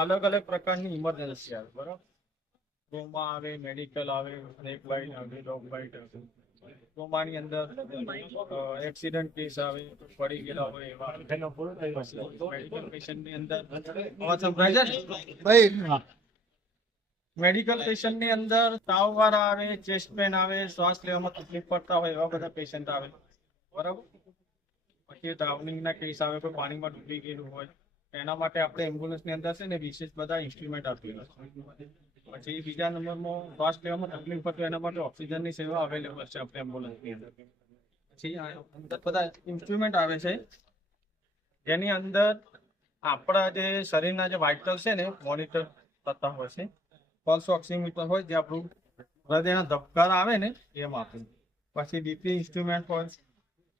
અલગ અલગ પ્રકારની ઇમરજન્સી આવે, બરાબર. ટ્રોમા આવે, મેડિકલ આવે, સ્નેક બાઇટ આવે, ડોગ બાઇટ આવે. ટ્રોમાની અંદર એક્સિડન્ટ કેસ આવે, પડી ગયેલા હોય એવા. મેડિકલ પેશન્ટની અંદર મેડિકલ પેશન્ટની અંદર તાવ વાળા આવે, ચેસ્ટ પેન આવે, શ્વાસ લેવામાં તકલીફ પડતા હોય એવા બધા પેશન્ટ આવે, બરાબર. પછી ડ્રાઉનિંગના કેસ આવે, કોઈ પાણીમાં ડૂબી ગયેલું હોય એના માટે આપણે એમ્બ્યુલન્સની અંદર છે ને વિશેષ બધા ઇન્સ્ટ્રુમેન્ટ આપેલા છે. પછી બીજા નંબરમાં શ્વાસ લેવામાં તકલીફ પડતો એના માટે ઓક્સિજનની સેવા અવેલેબલ છે આપણે એમ્બ્યુલન્સની અંદર. પછી અંદર બધા ઇન્સ્ટ્રુમેન્ટ આવે છે જેની અંદર આપણા જે શરીરના જે વાઇટલ છે ને મોનિટર થતા હોય છે. પલ્સ ઓક્સિમીટર હોય જે આપણું હૃદયના ધબકારા આવે ને એ માપે. પછી બીપી ઇન્સ્ટ્રુમેન્ટ હોય,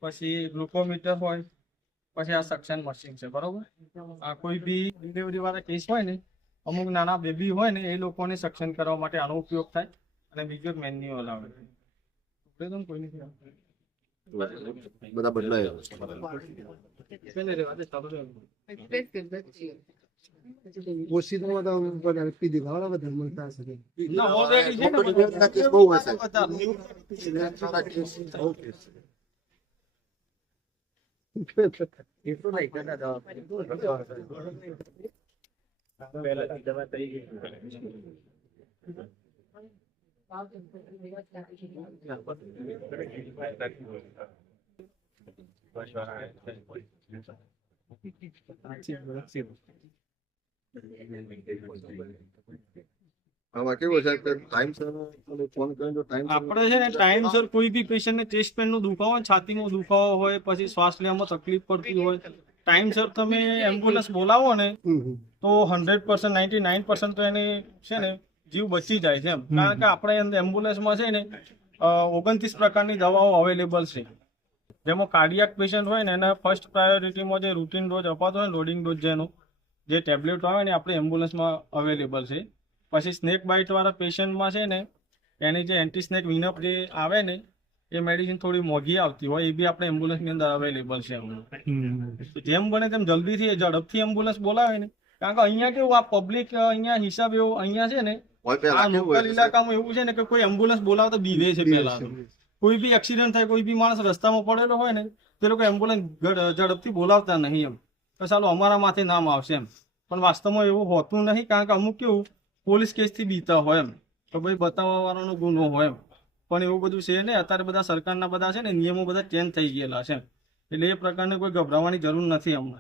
પછી ગ્લુકોમીટર હોય, પછી આ સક્શન મશીન છે, બરોબર. આ કોઈ બી ડિલિવરી વાળા કેસ હોય ને, અમુક નાના બેબી હોય ને એ લોકોને સક્શન કરવા માટે આનો ઉપયોગ થાય. અને બીજો મેન્યુઅલ આવે કોઈ નથી બધા બદલાય. ઓછીમાં તો વધારે પીધી ખાવા વધારે મળતા હશે. બહુ હશે. એટલું નહીં કરતા પહેલાથી દવા થઈ ગઈ. આમાં કેવું છે કે ટાઈમસર તમે ફોન કરજો. આપણે છે ને ટાઈમસર કોઈ બી પેશન્ટને ચેસ્ટ પેનનો દુખાવો હોય, છાતીમાં દુખાવો હોય, પછી શ્વાસ લેવામાં તકલીફ પડતી હોય, ટાઈમસર તમે એમ્બ્યુલન્સ બોલાવો ને તો 100% 99% તો એને છે ને જીવ બચી જાય છે એમ. કારણ કે આપણે એમ્બ્યુલન્સમાં છે ને 29 પ્રકારની દવાઓ અવેલેબલ છે. જેમાં કાર્ડિયાક પેશન્ટ હોય ને એના ફર્સ્ટ પ્રાયોરિટીમાં જે રૂટીન ડોઝ અપાતો હોય લોડિંગ ડોઝ જેનો જે ટેબ્લેટ આવે ને આપણે એમ્બ્યુલન્સમાં અવેલેબલ છે. પછી સ્નેક બાઇટ વાળા પેશન્ટમાં છે ને એની જે એન્ટી સ્નેક વિનઅપ જે આવે ને એ મેડિસિન થોડી મોંઘી આવતી હોય એ બી આપણે એમ્બ્યુલન્સની અંદર અવેલેબલ છે. જેમ બને તેમ જલ્દીથી ઝડપથી એમ્બ્યુલન્સ બોલાવે ને, કારણ કે અહીંયા કેવું આ પબ્લિક અહીંયા હિસાબ એવો અહીંયા છે ને આ લોકલ ઇલાકામાં એવું છે ને કે કોઈ એમ્બ્યુલન્સ બોલાવે તો બીવે છે. પહેલા કોઈ બી એક્સિડન્ટ થાય, કોઈ બી માણસ રસ્તામાં પડેલો હોય ને તે લોકો એમ્બ્યુલન્સ ઝડપથી બોલાવતા નહીં એમ તો ચાલો અમારા માથે નામ આવશે એમ. પણ વાસ્તવમાં એવું હોતું નહીં, કારણ કે અમુક કેવું પોલીસ કેસથી બીતા હોય એમ તો ભાઈ બતાવવા વાળાનો ગુનો હોય એમ. પણ એવું બધું છે ને, અત્યારે બધા સરકારના બધા છે ને નિયમો બધા ચેન્જ થઈ ગયેલા છે એટલે એ પ્રકારને કોઈ ગભરાવાની જરૂર નથી અમને.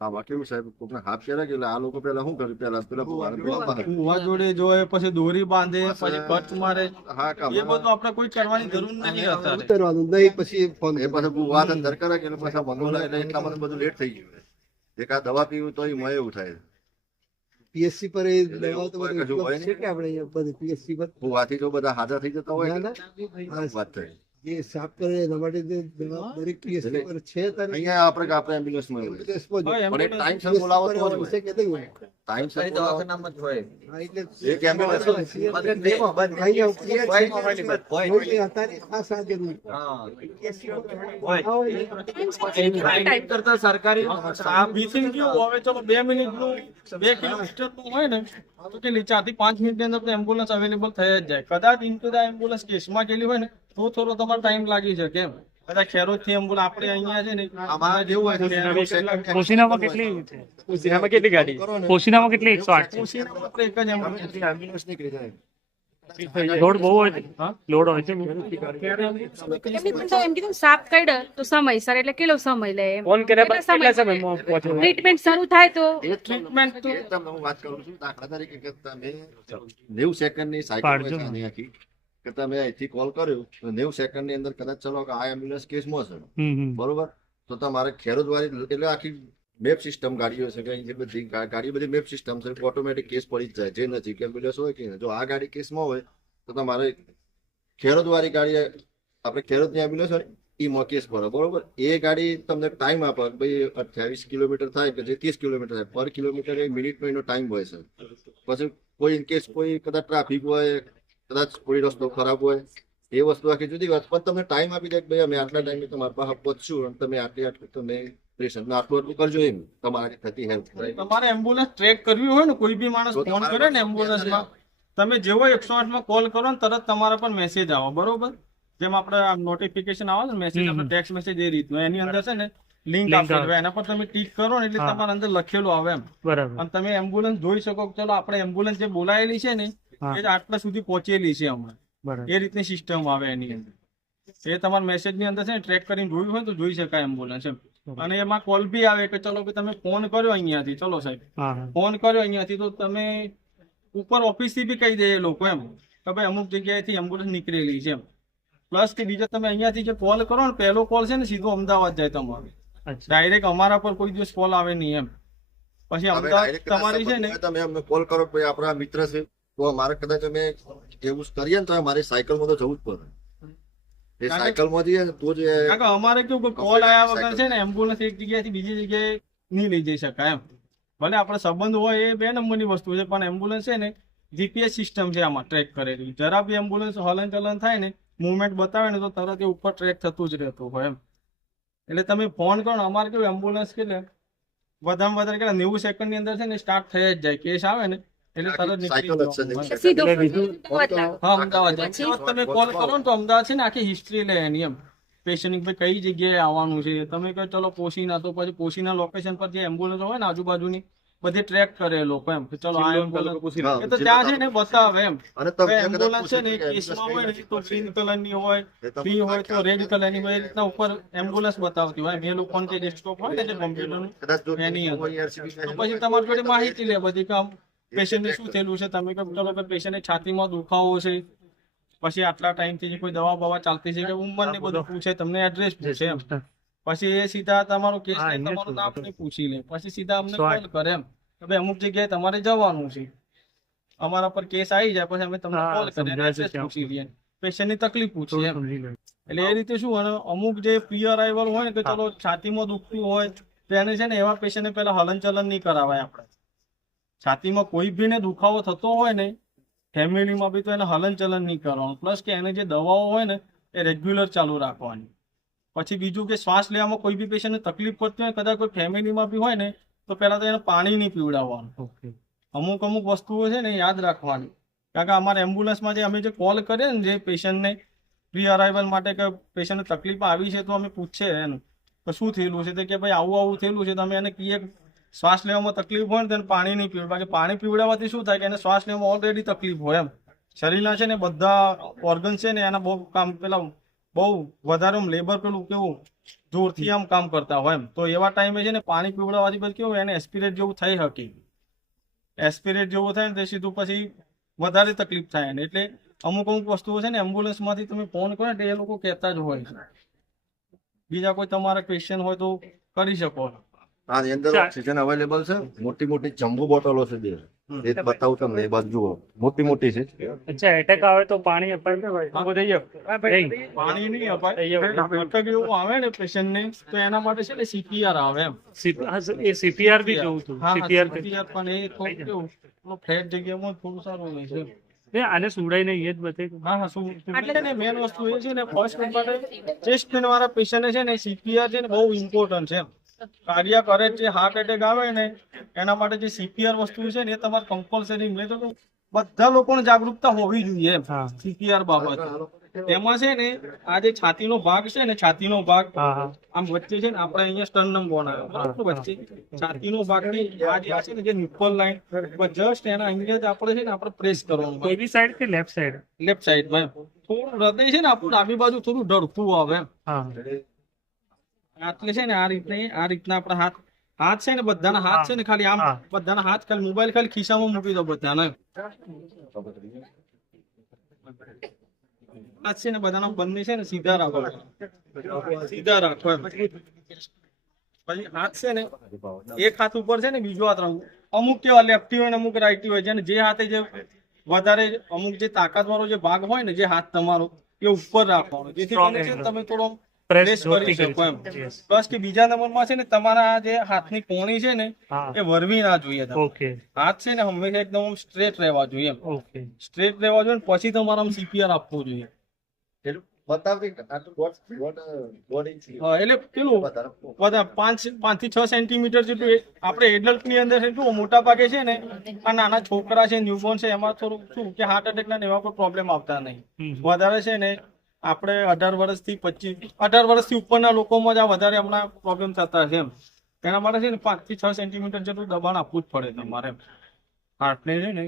આમાં કેવું સાહેબ કોકને હાથ પહેરા કે આ લોકો પેલા શું કર્યું, પેલા કુવા જોડે જોયે, પછી દોરી બાંધે, પછી કટ મારે, એ બધું આપણે કોઈ કરવાની જરૂર નથી અત્યારે. કરવાનું નહીં પછી ફોન એ પાછું વાત અંદર કરે કે પાછા મંગોલા એટલે એટલા બધું લેટ થઈ ગયું. એક આ દવા પીવું તો એમાં એવું થાય. પીએસસી પર એ દવા તો બધી ઉપલબ્ધ છે કે આપણે અહીંયા બધી પીએસસી પર વાથી જો બધા હાજર થઈ જતા હોય ના, વાત થઈ. જે સાફ કરે એના માટે દવા દરેક પીએસસી પર છે. અહીંયા આપણે એમ્બ્યુલન્સમાં હોય પણ એક ટાઈમસર બોલાવો તો જ હોય. છે કે નહીં હોય? ટાઈમસર દવાખાનામાં જ હોય. હા, એટલે એક એમ્બ્યુલન્સ ટાઈમ કરતા સરકારી આ મીટિંગ કેવું હવે ચલો 2 મિનિટનું 2 કિલોમીટરનું હોય ને તો કે 4 થી 5 મિનિટની અંદર એમ્બ્યુલન્સ અવેલેબલ થઈ જ જાય. કદાચ ઇન્ટુ ધ એમ્બ્યુલન્સ કેસમાં ગયેલી હોય ને તો થોડો તમારો ટાઈમ લાગી શકે એમ. કદાચ ખેરોદ થી એમ્બ્યુલન્સ આપણે અહીંયા છે ને આમાં જેવું હોય પોશીનામાં કેટલી ગાડી? પોશીનામાં કેટલી? 108. ઓછીના માત્ર એક જ એમ્બ્યુલન્સ. એમ્બ્યુલન્સ નીકળી જાય. લોડ બહુ હોય છે. લોડ હોય છે. એમની પણ તો એમ કીધું સાપ કાઢ્યો તો સમયસર એટલે કેટલો સમય લે એમ ફોન કર્યા બાદ કેટલા સમયમાં પહોંચે? ટ્રીટમેન્ટ શરૂ થાય તો ટ્રીટમેન્ટ તો તમને હું વાત કરું છું દાખલા તરીકે કે તમે 90 સેકન્ડની સાયકલ હોય છે આની આખી કે તમે અહીંથી કોલ કર્યો તો 90 સેકન્ડની અંદર કદાચ ચલો કે આ એમ્બ્યુલન્સ કેસમાં છે બરોબર તો તમારે ખેડૂત વાળી એટલે આખી મેપ સિસ્ટમ ગાડીઓ છે કે અહીં બધી ગાડી બધી મેપ સિસ્ટમ છે ઓટોમેટિક કેસ પડી જ જાય. જે નજીક એમ્બ્યુલન્સ હોય કે જો આ ગાડી કેસમાં હોય તો તમારે ખેડૂત વાળી ગાડી આપણે ખેડૂતની એમ્બ્યુલન્સ હોય એમાં કેસ પડે બરોબર. એ ગાડી તમને ટાઈમ આપે ભાઈ 28 કિલોમીટર થાય કે જે 30 કિલોમીટર થાય પર કિલોમીટર 1 મિનિટનો એનો ટાઈમ હોય છે. પછી કોઈ ઇન કેસ કોઈ કદાચ ટ્રાફિક હોય કદાચ કોઈ રસ્તો ખરાબ હોય એ વસ્તુ આખી જુદી વાત પણ તમને ટાઈમ આપી દે કે ભાઈ અમે આટલા ટાઈમે તમારા પાસે પહોંચશું અને તમે આટલી તમે પેશન્ટને આટલું કરજો એમ તમારાથી થતી હેલ્પ તમારે એમ્બ્યુલન્સ ટ્રેક કરવી હોય ને, કોઈ બી માણસ તો ફોન તમારે કરે ને એમ્બ્યુલન્સમાં, તમે જેવો 108 માં કોલ કરો ને તરત તમારા પર મેસેજ આવે, બરોબર? જેમ આપણે નોટિફિકેશન આવે ને મેસેજ, આપણે ટેક્સ્ટ મેસેજ એ રીતનું, એની અંદર છે ને લિંક આપેલી હોય, એના પર તમે ટિક કરો ને એટલે તમારા અંદર લખેલું આવે એમ, બરાબર. અને તમે એમ્બ્યુલન્સ જોઈ શકો કે ચલો આપણે એમ્બ્યુલન્સ જે બોલાયેલી છે ને એ જ આટલા સુધી પહોંચેલી છે હમણાં, બરાબર. એ રીતની સિસ્ટમ આવે એની અંદર. એ તમારા મેસેજ ની અંદર છે ને ટ્રેક કરીને જોયું હોય તો જોઈ શકાય એમ્બ્યુલન્સ એમ. અને એમાં કોલ બી આવે કે ચલો કે તમે ફોન કર્યો અહીંયાથી, ચલો સાહેબ હા હા ફોન કર્યો અહીંયાથી, તો તમે ઉપર ઓફિસ થી બી કહી દે એ લોકો એમ કે ભાઈ અમુક જગ્યાએથી એમ્બ્યુલન્સ નીકળેલી છે એમ. પ્લસ કે બીજા તમે અહીંયાથી જે કોલ કરો ને, પહેલો કોલ છે ને સીધો અમદાવાદ જાય તમારો, અચ્છા ડાયરેક્ટ અમારા પર કોઈ દિવસ કોલ આવે નહીં એમ. પછી અમદાવાદ તમારી છે ને, તમે અમને કોલ કરો કે ભાઈ આપણા મિત્ર છે, તો મારે કદાચ અમે એવું કરીએ ને તો મારી સાયકલમાં તો જવું જ પડે. એ સાયકલમાંથી તો જ કારણ કે અમારે કેવું કે કોલ આવ્યા વગર છે ને એમ્બ્યુલન્સ એક જગ્યાએથી બીજી જગ્યાએ નહીં લઈ જઈ શકાય એમ. ભલે આપણે સંબંધ હોય એ 2 નંબરની વસ્તુ છે, પણ એમ્બ્યુલન્સ છે ને જીપીએસ સિસ્ટમ છે આમાં ટ્રેક કરેલી. જરા બી એમ્બ્યુલન્સ હલન ચલન થાય ને, મુવમેન્ટ બતાવે ને તો તરત એ ઉપર ટ્રેક થતું જ રહેતું હોય એમ. એટલે તમે ફોન કરો ને, અમારે કેવું એમ્બ્યુલન્સ કેટલે વધારે કેટલા 90 સેકન્ડની અંદર છે ને સ્ટાર્ટ થઈ જ જાય, કેસ આવે ને એટલે તરત સાયકલ જ છે નીકળી જવાનું. સીધો બીજું હા, અમદાવાદ જાય. અમદાવાદ તમે કોલ કરો ને તો અમદાવાદ છે ને આખી હિસ્ટ્રી લે એની એમ, પેશન્ટ ભાઈ કઈ જગ્યાએ આવવાનું છે. તમે કહો ચલો પોશીના, તો પછી પોશીના લોકેશન પર જે એમ્બ્યુલન્સ હોય ને આજુબાજુની બધી ટ્રેક કરે એ લોકો એમ કે ચલો આ એમ્બ્યુલન્સ, એ તો ત્યાં છે ને બતાવે એમ. અને હવે એમ્બ્યુલન્સ છે ને કેસમાં હોય ને તો ગ્રીન કલરની હોય, ફી હોય તો રેડ કલરની હોય, એ રીતના ઉપર એમ્બ્યુલન્સ બતાવતી હોય. એ લોકોને જે ડેસ્કટોપ હોય ને જે કોમ્પ્યુટરનું કદાચ જો એની અંદર. RCB તો પછી તમારી જોડે માહિતી લે બધી કામ, પેશન્ટને શું થયેલું છે. તમે કહો ચલો કે પેશન્ટને છાતીમાં દુખાવો છે, પછી આટલા ટાઈમથી કોઈ દવા બવા ચાલતી છે કે ઉંમર ને બધું પૂછે, તમને એડ્રેસ પૂછે એમ. પછી એ સીધા તમારો કેસ હા, લઈને અહીંયા તમારું જ નામ ને પૂછી લે, પછી સીધા અમને સ્વાટ. કોલ કરે એમ કે ભાઈ અમુક જગ્યાએ તમારે જવાનું છે, અમારા પર કેસ આવી જાય, પછી અમે તમને હા, કોલ કરીને સમજાય છે એડ્રેસ ત્યાં પૂછી લઈએ, પેશન્ટની તકલીફ પૂછીએ એમ. સમજી ગયો. એટલે એ રીતે શું, અને અમુક જે પ્રી અરાઇવલ હોય ને કે ચલો છાતીમાં દુખતું હોય તો એને છે ને એવા પેશન્ટને પહેલા હલનચલન નહીં કરાવાય આપણે. છાતીમાં કોઈ ભી ને દુખાવો થતો હોય ને ફેમિલીમાં બી, તો એને હલનચલન નહીં કરવાનું. પ્લસ કે એને જે દવાઓ હોય ને એ રેગ્યુલર ચાલુ રાખવાની. પછી બીજું કે શ્વાસ લેવામાં કોઈ બી પેશન્ટને તકલીફ પડતી હોય, કદાચ કોઈ ફેમિલીમાં બી હોય ને, તો પહેલા તો એને પાણી નહીં પીવડાવવાનું. ઓકે. અમુક વસ્તુઓ છે ને યાદ રાખવાની. કારણ કે અમારા એમ્બ્યુલન્સમાં જે અમે જે કોલ કરીએ ને જે પેશન્ટને પ્રી અરાઇવલ માટે કે પેશન્ટને તકલીફ આવી છે, તો અમે પૂછીએ એનું તો શું થયેલું છે, તો કે ભાઈ આવું થયેલું છે. તો અમે એને કહીએ શ્વાસ લેવામાં તકલીફ હોય ને તો એને પાણી નહીં પીવડાવવા. બાકી પાણી પીવડાવવાથી શું થાય કે એને શ્વાસ લેવામાં ઓલરેડી તકલીફ હોય એમ. શરીરના છે ને બધા ઓર્ગન છે ને એના બહુ કામ પેલા બહુ વધારે લેબર પેલું કેવું જોરથી આમ કામ કરતા હોય એમ. તો એવા ટાઈમે છે ને પાણી પીવડાવવાથી પછી કેવું એને એસ્પિરેટ જેવું થઈ શકે. એસ્પિરેટ જેવું થાય ને તે સીધું પછી વધારે તકલીફ થાય ને. એટલે અમુક વસ્તુઓ છે ને એમ્બ્યુલન્સ માંથી તમે ફોન કરો ને એ લોકો કહેતા જ હોય છે. બીજા કોઈ તમારા ક્વેશ્ચન હોય તો કરી શકો. આની અંદર ઓક્સિજન અવેલેબલ છે, મોટી જમ્બો બોટલો છે બે, એ બતાવું તમને. એ બાજુ જુઓ, મોટી છે. અચ્છા, એટેક આવે તો પાણી અપાય ને ભાઈ? આમાં જઈએ. પાણી નહીં અપાય. અટક એવું આવે ને પેશન્ટ ને તો એના માટે છે ને CPR આવે એમ. એ CPR બી જોઉં છું. હા, CPR CPR પણ એ થોડું કેવું ફ્લેટ જગ્યામાં થોડું સારું હોય છે. ને આને સુડાઈ ને એ જ બતાવી. હા, શું ને મેન વસ્તુ એ છે ને ફર્સ્ટ માટે ચેસ્ટ પેન વાળા પેશન્ટ છે ને CPR છે ને બહુ ઇમ્પોર્ટન્ટ છે. કાર્ડિયાક અરેસ્ટ જે હાર્ટ એટેક આવે ને એના માટે જે CPR વસ્તુ છે ને એ તમારે કમ્પલસરી મળે. તો બધા લોકોને જાગૃતતા હોવી જોઈએ એમ હા. CPR બાબતે. એમાં છે ને આ જે છાતીનો ભાગ છે ને, છાતીનો ભાગ હા હા આમ વચ્ચે છે ને આપણે અહીંયા સ્ટર્નમ બોન આવે બરાબર, વચ્ચે છાતીનો ભાગ ની આ જે છે ને જે નિપલ લાઈન જસ્ટ એના અહીંયા જ આપણે છે ને આપણે પ્રેસ કરવાનું. કોઈ બી સાઈડ કે લેફ્ટ સાઈડ? લેફ્ટ સાઈડ માં થોડું હૃદય છે ને આપણું ડાબી બાજુ થોડું ઢળતું આવે એમ. હા. એટલે છે ને આ રીતના આપણા હાથ છે ને બધાના હાથ છે ને ખાલી આમ હા. બધાના હાથ ખાલી મોબાઈલ ખાલી ખિસ્સામાં મૂકી દો બધાને. હાથ છે ને બધાના બંને છે ને સીધા રાખો, સીધા રાખો એમ. પછી હાથ છે ને એક હાથ ઉપર છે ને બીજો હાથ રાખો. અમુક કેવા લેફ્ટી હોય ને અમુક રાઈટી હોય છે. જે હાથે જે વધારે અમુક જે તાકાતવાળો જે ભાગ હોય ને જે હાથ તમારો એ ઉપર રાખવાનો, જેથી કરીને છે ને તમે થોડો પ્રેસ કરી શકો એમ. પ્લસ કે બીજા નંબરમાં છે ને તમારા જે હાથની કોણી છે ને હા. એ વરવી ના જોઈએ. ઓકે. હાથ છે ને હંમેશા એકદમ સ્ટ્રેટ રહેવા જોઈએ એમ. ઓકે. સ્ટ્રેટ રહેવા જોઈએ ને પછી તમારે CPR આપવું જોઈએ. બતાવતી આટલું બોડી એટલે પેલું બધા 5 થી 6 સેન્ટીમીટર જેટલું આપણે એડલ્ટ ની અંદર એટલું મોટા ભાગે છે ને આ નાના છોકરા છે ન્યૂબોર્ન છે એમાં થોડું શું કે હાર્ટ એટેક ના એવા કોઈ પ્રોબ્લેમ આવતા નહીં. વધારે છે ને આપણે 18 વર્ષથી ઉપરના લોકોમાં જ આ વધારે હમણાં પ્રોબ્લેમ થતા છે એમ. એના માટે છે ને 5 થી 6 સેન્ટીમીટર જેટલું દબાણ આપવું જ પડે તમારે હાર્ટને છે ને.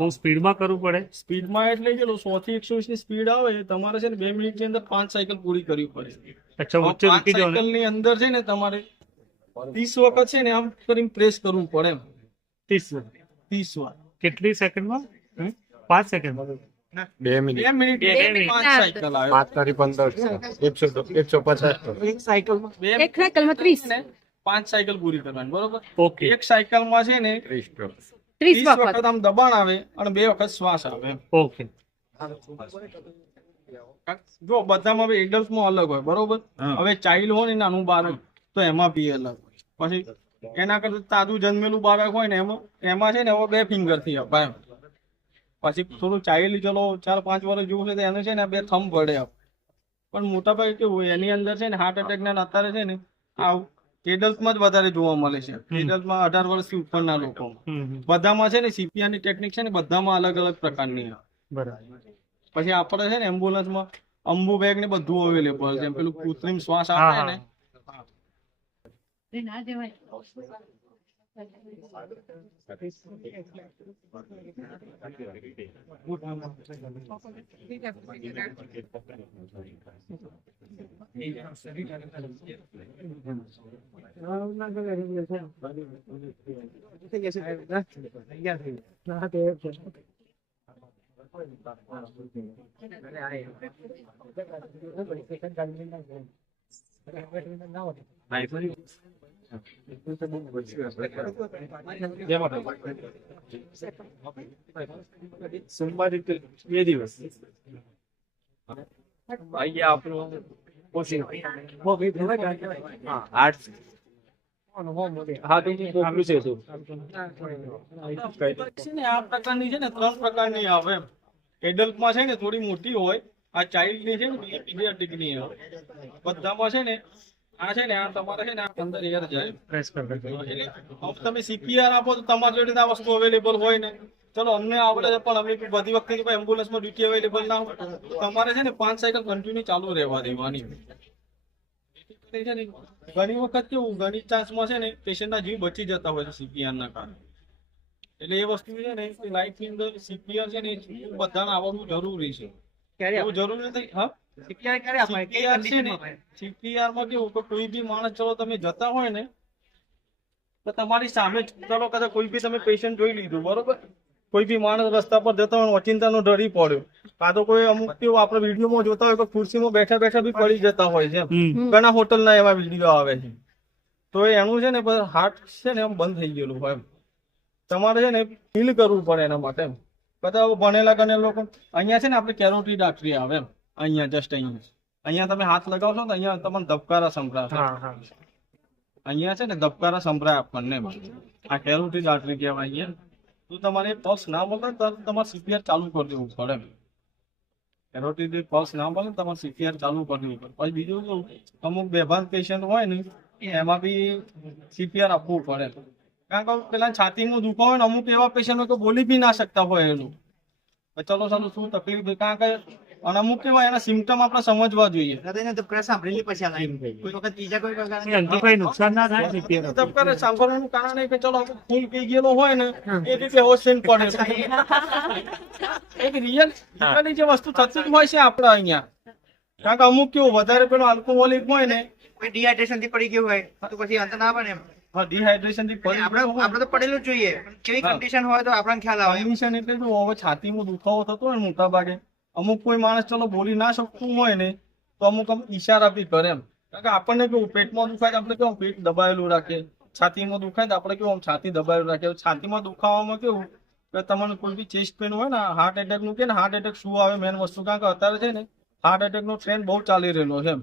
બહુ સ્પીડમાં કરવું પડે. સ્પીડમાં એટલે કે 100 થી 120 ની સ્પીડ આવે તમારે છે ને 2 મિનિટની અંદર 5 સાયકલ પૂરી કરવી પડે. અચ્છા, વચ્ચે 5 રૂકી જાવ ને. સાયકલ ની અંદર છે ને તમારે 30 વખત છે ને આમ કરીને પ્રેસ કરવું પડે એમ. 30 વાર. કેટલી સેકન્ડમાં? 5 સેકન્ડ. 2 મિનિટ 5 સાયકલ આવે. 150 એક સાયકલમાં 30 5 સાયકલ પૂરી કરવાની બરોબર. ઓકે. એક સાયકલમાં છે ને 30 30 વખત. વખત આમ દબાણ આવે અને 2 વખત શ્વાસ આવે એમ. ઓકે. જો બધામાં હવે એડલ્ટમાં અલગ હોય બરોબર. હવે ચાઇલ્ડ હોય ને નાનું બાળક તો એમાં બી અલગ હોય. પછી એના કરતા તાજું જન્મેલું બાળક હોય ને એમાં છે ને હવે 2 ફિંગર થી અપાય. પછી થોડું ચાઇલ્ડ ચલો 4-5 વર્ષ જેવું છે તો એને છે ને 2 થંબ પડે અપ. પણ મોટા ભાગે કેવું હોય એની અંદર છે ને હાર્ટ એટેક ના અત્યારે છે ને આ એડલ્ટમાં જ વધારે જોવા મળે છે. એડલ્ટમાં 18 વર્ષથી ઉપરના લોકો બધામાં છે ને સીપીઆર ની ટેકનિક છે ને બધામાં અલગ અલગ પ્રકારની આવે. બરાબર. પછી આપણે છે ને એમ્બ્યુલન્સમાં અંબુ બેગ ને બધું અવેલેબલ છે. પેલું કૃત્રિમ શ્વાસ આપે ને સોમવારે 2 દિવસ અહીંયા આપણું પોષી આર્ટ્સ હા તો મોકલું છે તું છે ને આ પ્રકારની છે ને 3 પ્રકારની આવે એમ. એડલ્ટમાં છે ને થોડી મોટી હોય. આ ચાઇલ્ડ ની છે ને પીડિયાટ્રિક ની હોય. બધામાં છે ને આ છે ને આ તમારે છે ને આ અંદર એર જાય પ્રેસ કર. એટલે હવે તમે સીપીઆર આપો તો તમારી જોડે આ વસ્તુ અવેલેબલ હોય ને ચલો અમને આવડે છે પણ અમે બધી વખતે એમ્બ્યુલન્સમાં ડ્યુટી અવેલેબલ ના હોય તમારે છે ને 5 સાયકલ કન્ટિન્યુ ચાલુ રહેવા દેવાની. ઘણી વખત કેવું ઘણી ચાન્સમાં છે ને પેશન્ટના જીવ બચી જતા હોય છે સીપીઆર ના કારણે. એટલે એ વસ્તુ છે ને લાઈફ ની અંદર સીપીઆર છે ને બધાને આવડવું જરૂરી છે. એવું જરૂરી નથી. હા સીપીઆર છે ને સીપીઆર માં કેવું કે કોઈ બી માણસ ચલો તમે જતા હોય ને તો તમારી સામે ચલો કદાચ કોઈ બી તમે પેશન્ટ જોઈ લીધું બરોબર. કોઈ બી માણસ રસ્તા પર જતા હોય ઓચિંતાનો ડરી પડ્યો કાં તો કોઈ અમુક કેવું આપણે વિડીયોમાં જોતા હોય કે ખુરશીમાં બેઠા બેઠા બી પડી જતા હોય છે. ઘણા હોટલના એવા વિડીયો આવે છે. તો એનું છે ને હાર્ટ છે ને એમ બંધ થઈ ગયેલું હોય એમ. તમારે છે ને ફીલ કરવું પડે એના માટે એમ. બધા ભણેલા ગણેલા લોકો અહીંયા છે ને આપણે કેરોટીડ આર્ટરી આવે એમ. અહીંયા જસ્ટ અહીંયા તમે હાથ લગાવશો તો અહીંયા તમને ધબકારા સંભળાશે. અહીંયા છે ને ધબકારા સંભળાય આપણને. આ કેરોટીડ આર્ટરી કહેવાય. અહીંયા તો તમારે પલ્સ ના મળે તો તમારે સીપીઆર ચાલુ કરી દેવું પડે. કેરોટીડ પલ્સ ના મળે તમારે સીપીઆર ચાલુ કરી દેવું પડે. પછી બીજું અમુક બેભાન પેશન્ટ હોય ને એમાં બી સીપીઆર આપવું પડે. કારણ કે પેલા છાતીમાં દુખાવો હોય ને અમુક એવા પેશન્ટ હોય કે બોલી બી ના શકતા હોય એનું. ચલો ચાલો શું તકલીફ હોય કારણ કે અને અમુક કેવા એના સિમ્ટમ આપણે સમજવા જોઈએ. અંકિતભાઈ નુકસાન ના થાય CPR? ધબકારે સાંભળવાનું કારણ એ કે ચલો ફૂલ પી ગયેલો હોય ને એ રીતે હોશિયાર પડે. એક રિયલ જે વસ્તુ થતી જ હોય છે આપણે અહીંયા. કારણ કે અમુક કેવું વધારે પેલો આલ્કોહોલિક હોય ને ડિહાઇડ્રેશન થી પડી ગયું હોય તો પછી અંત ના બને એમ. ડિહાઇડ્રેશન થી આપણે તો પડેલું જ જોઈએ કેવી કન્ડિશન હોય તો આપણને ખ્યાલ આવે. કન્ડિશન એટલે જો હવે છાતીમાં દુખાવો થતો હોય ને મોટા ભાગે અમુક કોઈ માણસ ચલો બોલી ના શકતું હોય ને તો અમુક ઈશારા બી કરે એમ. કારણ કે આપણને કેવું પેટમાં દુખાય તો આપણે કેવું પેટ દબાયેલું રાખીએ. છાતીમાં દુખાય તો આપણે કેવું છાતી દબાયેલું રાખીએ. છાતીમાં દુખાવામાં કેવું કે તમને કોઈ બી ચેસ્ટ પેન હોય ને હાર્ટ એટેક નું કે ને હાર્ટ એટેક શું આવે મેન વસ્તુ કારણ કે અત્યારે છે ને હાર્ટ એટેક નો ટ્રેન્ડ બહુ ચાલી રહેલો છે એમ.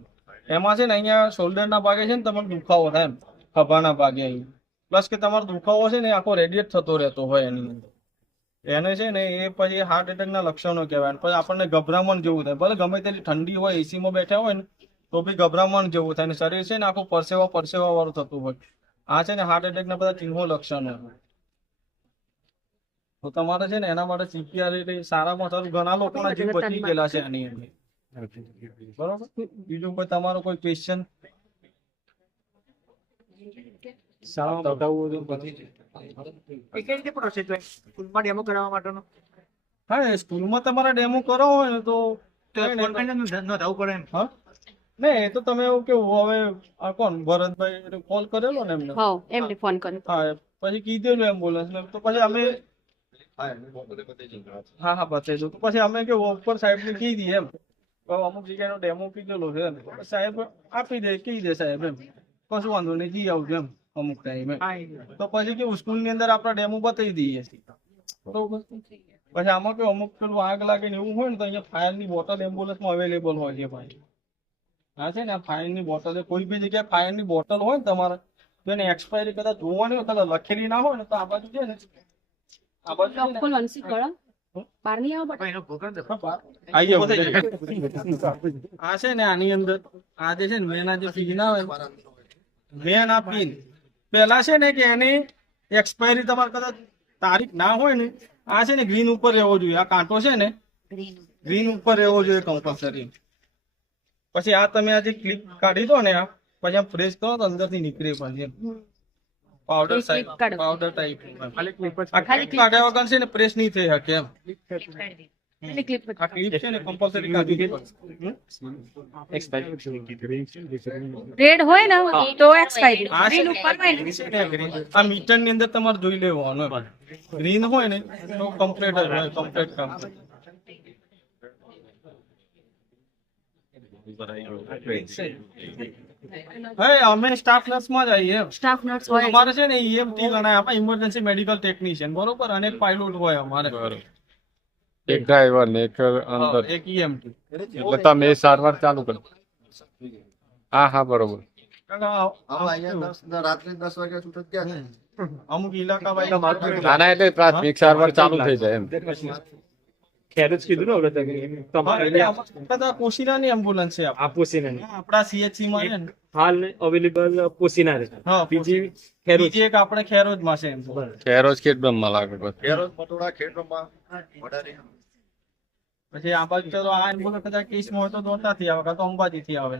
એમાં છે ને અહીંયા શોલ્ડરના ભાગે છે ને તમારે દુખાવો થાય એમ. ખભાના ભાગે અહીં પ્લસ કે તમારો દુખાવો છે ને આખો રેડિયેટ થતો રહેતો હોય એની અંદર. એને છે ને એ પછી હાર્ટ એટેકના લક્ષણો કહેવાય. પછી આપણને ગભરામણ જેવું થાય, ભલે ગમે તેટલી ઠંડી હોય, એસીમાં બેઠા હોય ને તો બી ગભરામણ જેવું થાય ને શરીર છે ને આખું પરસેવા વાળું થતું હોય. આ છે ને હાર્ટ એટેકના બધા ચિહ્નો લક્ષણો. તો તમારે છે ને એના માટે CPR એટલે સારામાં સારું ઘણા લોકોના જીવ બચી ગયેલા છે આની અંદર. બરોબર. બીજું કોઈ તમારો કોઈ ક્વેશ્ચન? એ કઈ રીતે પ્રોસેસ હોય સ્કૂલમાં ડેમો કરાવવા માટેનો? હા, એ સ્કૂલમાં તમારે ડેમો કરો હોય ને તો નોંધાવવું પડે એમ. હા ને એ તો તમે એવું કેવું હવે આ કોણ ભરતભાઈ કોલ કરેલો ને એમને? હા એમને ફોન કર્યો. હા પછી કીધેલું એમ્બ્યુલન્સ ને તો પછી અમે હા બતાવી દઉં. તો પછી અમે કેવું ઉપર સાહેબ ને કહી દઈએ એમ તો અમુક જગ્યાનો ડેમો કીધેલો છે એમ. તો સાહેબ આપી દે, કહી દે સાહેબ એમ કશું વાંધો નહીં, જઈ આવજો એમ અમુક ટાઈમે. તો પછી કેવું સ્કૂલ ની અંદર આપણે ડેમો બતાવી દઈએ. બરોબર. પછી આમાં કેવું અમુક પેલું આગ લાગે ને એવું હોય ને તો અહીંયા ફાયર ની બોટલ એમ્બ્યુલન્સમાં અવેલેબલ હોય છે ભાઈ. હા છે ને આ ફાયર ની બોટલ કોઈ બી જગ્યાએ ફાયર ની બોટલ હોય ને તમારે તો એની એક્સપાયરી કદાચ જોવાની હોય કદાચ લખેલી ના હોય ને તો આ બાજુ છે ને આ બાજુ છે ને ખોલવાનું કરો. બહાર નહીં આવો બટ એનો ભોગ કરી દે. આઈએ આ છે ને આની અંદર આ જે છે ને મેન આ જે પિન આવે મેન આ પિન પેલા છે ને કે એની એક્સપાયરી તમારે કદાચ તારીખ ના હોય ને આ છે ને ગ્રીન ઉપર રહેવો જોઈએ. આ કાંટો છે ને ગ્રીન ઉપર રહેવો જોઈએ કમ્પલસરી. પછી આ તમે આ જે ક્લિપ કાઢી દો ને આ પછી આમ પ્રેસ કરો તો અંદરથી નીકળે પછી પાવડર clip કાઢો. પાવડર ટાઈપ ખાલી ક્લિપ જ આ ક્લિપ કાઢ્યા વગર છે ને પ્રેસ નહીં થઈ શકે એમ. એની ક્લિપ આ ક્લિપ છે ને કમ્પલસરી કાઢી દો. રેડ હોય ને તો એક્સપાયરી, આ છે ગ્રીન ઉપર હોય ને આ મીટર ની અંદર તમારે જોઈ લેવાનું. ગ્રીન હોય ને તો કમ્પ્લીટ જ હોય, કમ્પ્લીટ કામ. હવે અમે સ્ટાફ નર્સ માં જ આવીએ એમ. સ્ટાફ નર્સ હોય. અમારે છે ને EMT ગણાય આપણે ઇમરજન્સી મેડિકલ ટેકનિશિયન બરોબર અને એક પાયલોટ હોય અમારે. એક ડ્રાઈવર ને એક અંદર હા, એક EMT. એટલે તમે એ સારવાર ચાલુ કરો. હા બરોબર. કારણ કે આ- આમાં અહીંયા રાત્રે 10 વાગ્યા છૂટત ક્યાં છે? અમુક ઇલાકા ભાઈ નાના એટલે પ્રાથમિક સારવાર ચાલુ થઈ જાય એમ. ખેર જ કીધું ને ઓલા તમે. તમારે અહીંયા બધા કોશીનાની એમ્બ્યુલન્સ છે આ પોસીના ને આપણા CHC માં છે ને. હાલ અવેલેબલ પોસીના છે. હા બીજી ખેર બીજી એક આપણે ખેરોજ માં છે એમ. ખેરોજ ખેડબ્રહ્મા લાગે પછી. ખેરોદ, મટોડા, ખેડબ્રહ્મા, વડારી. પછી આ બાજુ તો આ એમ્બ્યુલન્સ કદાચ કેસમાં હોય તો દોડતાથી આવે કાં તો અંબાજીથી આવે.